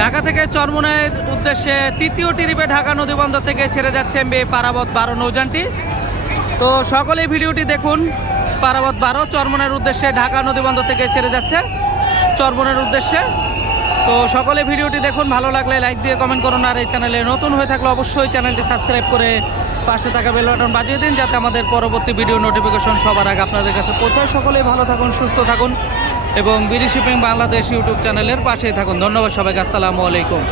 ঢাকা থেকে চরমোনাইয়ের উদ্দেশ্যে তৃতীয় ট্রিপে ঢাকা নদীবন্দর থেকে ছেড়ে যাচ্ছে এমবি পারাবত 12 নৌযানটি। তো সকলেই ভিডিওটি দেখুন। পারাবত 12 চরমোনাইয়ের উদ্দেশ্যে ঢাকা নদীবন্দর থেকে ছেড়ে যাচ্ছে চরমোনাইয়ের উদ্দেশ্যে। তো সকলে ভিডিওটি দেখুন, ভালো লাগলে লাইক দিয়ে কমেন্ট করুন, আর এই চ্যানেলে নতুন হয়ে থাকলে অবশ্যই চ্যানেলটি সাবস্ক্রাইব করে পাশে থাকা বেল বাটন বাজিয়ে দিন, যাতে আমাদের পরবর্তী ভিডিও নোটিফিকেশন সবার আগে আপনাদের কাছে পৌঁছায়। সকলেই ভালো থাকুন, সুস্থ থাকুন এবং বিডি শিপিং বাংলাদেশ ইউটিউব চ্যানেলের পাশেই থাকুন। ধন্যবাদ সবাইকে। আসসালামু আলাইকুম।